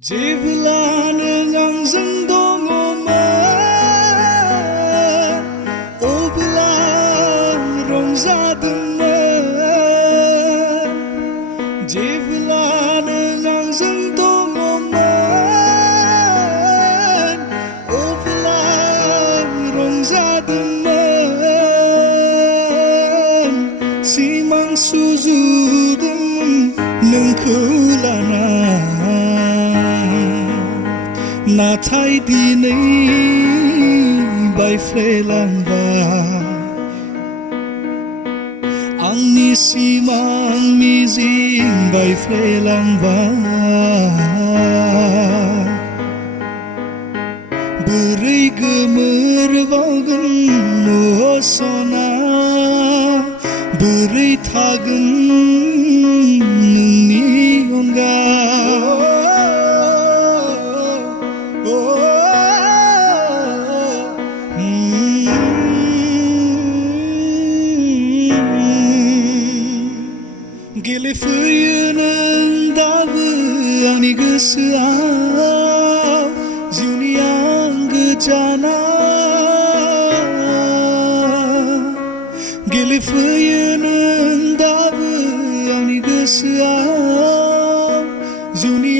जेब्ला नों आंजों दङमोन अब्ला आं रंजादोंमोन जेब्ला नों आंजों दङमोन अब्ला आं रंजादोंमोन सिमां सुजुदोंमोन नोंखौ लाना नाथाय दिनै बायफ्लेलांबाय आंनि सिमां मिजिं बायफ्लेलांबाय बोरै गोमोरबावगोन न' सना बोरै थागोन नोंनि अनगा गेलेफैयो नों दाबो आंनि गोसोआव जिउनि आंगो जाना गेलेफैयो नों दाबो आंनि गोसोआव जिउनि